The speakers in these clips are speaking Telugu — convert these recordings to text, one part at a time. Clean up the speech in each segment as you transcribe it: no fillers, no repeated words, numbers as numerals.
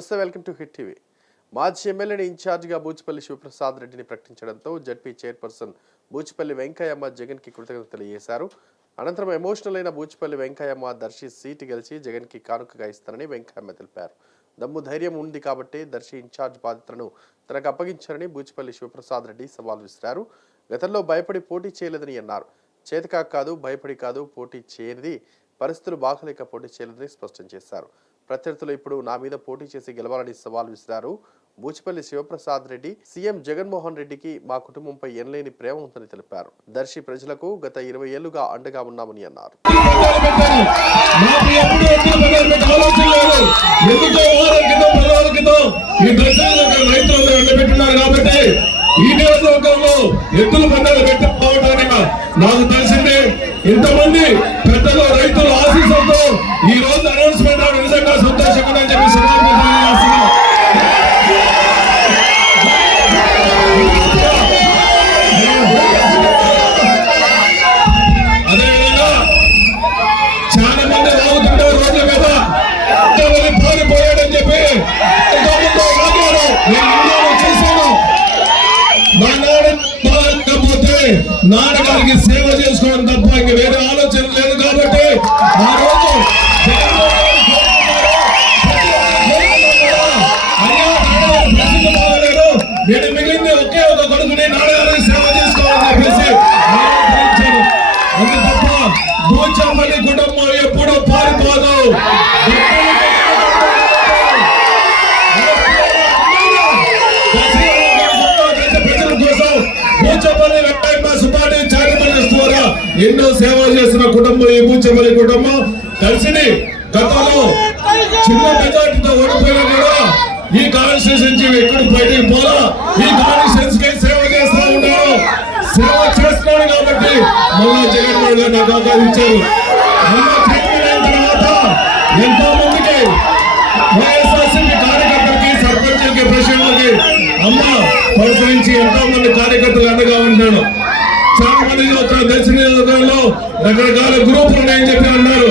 నమస్తే, వెల్కమ్ టు హిట్ టీవీ. మాజీ ఎమ్మెల్యేని ఇన్ఛార్జిగా బూచిపల్లి శివప్రసాద్ రెడ్డిని ప్రకటించడంతో జడ్పీ చైర్పర్సన్ బూచిపల్లి వెంకయ్యమ్మ జగన్కి కృతజ్ఞతలు తెలియజేశారు. అనంతరం ఎమోషనల్ అయిన బూచిపల్లి వెంకయ్యమ్మ దర్శి సీటు గెలిచి జగన్కి కానుకగా ఇస్తారని వెంకయ్యమ్మ తెలిపారు. దమ్ము ధైర్యం ఉంది కాబట్టి దర్శి ఇన్ఛార్జ్ బాధ్యతలను తనకు అప్పగించారని బూచిపల్లి శివప్రసాద్ రెడ్డి సవాల్ విసిరారు. గతంలో భయపడి పోటీ చేయలేదని అన్నారు. చేతకా కాదు, భయపడి కాదు, పోటీ చేయనిది, పరిస్థితులు బాగలేక పోటీ చేయలేదని స్పష్టం చేశారు. ప్రత్యర్థులు ఇప్పుడు నా మీద పోటీ చేసి గెలవాలని సవాల్ విసిరారు. బూచిపల్లి శివప్రసాద్ రెడ్డి సీఎం జగన్మోహన్ రెడ్డికి మా కుటుంబంపై ఎనలేని ప్రేమ ఉందని తెలిపారు. దర్శి ప్రజలకు గత 20 ఏళ్లుగా అండగా ఉన్నామని అన్నారు. ఈ నియోజకవర్గంలో ఎద్దుల పందాలు పెట్టకపోవడానికి నాకు తెలిసింది. ఇంతమంది పెద్దలు రైతుల ఆశీస్సులతో ఈ రోజు అనౌన్స్మెంట్ నిజంగా సంతోషంగా అని చెప్పి అదేవిధంగా చాలా మంది రావుతుంటారు రోడ్ల మీద పారిపోయాడని చెప్పి చేశాను. మా నాన్నగారికి సేవ చేసుకోవడం తప్ప ఇంక వేరే ఆలోచన లేదు. కాబట్టి ఆ రోజు నేను మిగిలింది ఒకే ఒక కొడుకుని నాన్నగారికి సేవ చేసుకోవాలని చెప్పేసి అంత తప్ప బూచపల్లి కుటుంబం ఎప్పుడు పారిపోదు. బూచపల్లి వెంకయ్యమ్మ సుబ్బారెడ్డి చారిటబుల్ ద్వారా ఎన్నో సేవలు చేసిన కుటుంబం ఈ బూచపల్లి కుటుంబం. దర్శిని గతంలో చిన్న మెజార్టీతో ఓడిపోయినా కూడా ఈ కాన్స్టిట్యూషన్ నుంచి ఎక్కడ బయటకు పోలా ఈ కాన్స్టిట్యూన్స్ కి సేవ చేస్తా ఉన్నారు. సేవ చేస్తున్నాడు కాబట్టి మళ్ళా జగన్మోహన్ గారు నాకు అవకాశం ఇచ్చారు. తర్వాత ఎంతో మందికి వైఎస్ఆర్సీపీ కార్యకర్తలకి, సర్పంచులకి, ప్రెసిడెంట్లకి అమ్మ పరిశీలించి ఎంతో మంది కార్యకర్తలు అండగా ఉంటాడు. చాలా మంది దర్శన నియోజకవర్గంలో రకరకాల గ్రూపులు ఉన్నాయని చెప్పి అన్నారు.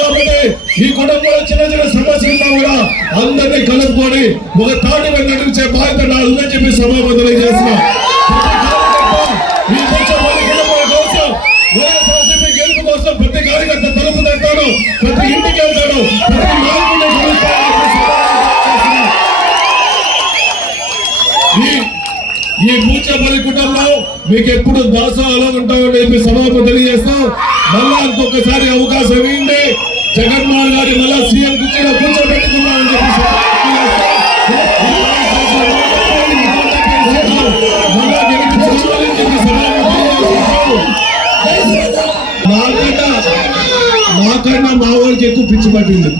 కాబట్టి ఈ కుటుంబంలో చిన్న చిన్న సమస్యలు కూడా అందరినీ కలుపుకొని ఒక తాడు మీద నడిచే బాధ్యత నాదని చెప్పి సభాపతులు చేసిన గెలుపు కోసం ప్రతి కార్యకర్త తలుపు తట్టాడు, ప్రతి ఇంటికి వెళ్తాడు, ప్రతి నాయకుడిని ఈ బూచపల్లి కుటుంబంలో మీకు ఎప్పుడు దాసోహంలో ఉంటామని చెప్పి సభకు తెలియజేస్తాం. మళ్ళా ఇంకొకసారి అవకాశం ఇవ్వండి. జగన్మోహన్ గారి మళ్ళా సీఎం కుర్చీలో కూర్చోబెట్టుకున్నామని చెప్పి నాకన్నా మా వాళ్ళకి ఎక్కువ పిచ్చి పట్టింది.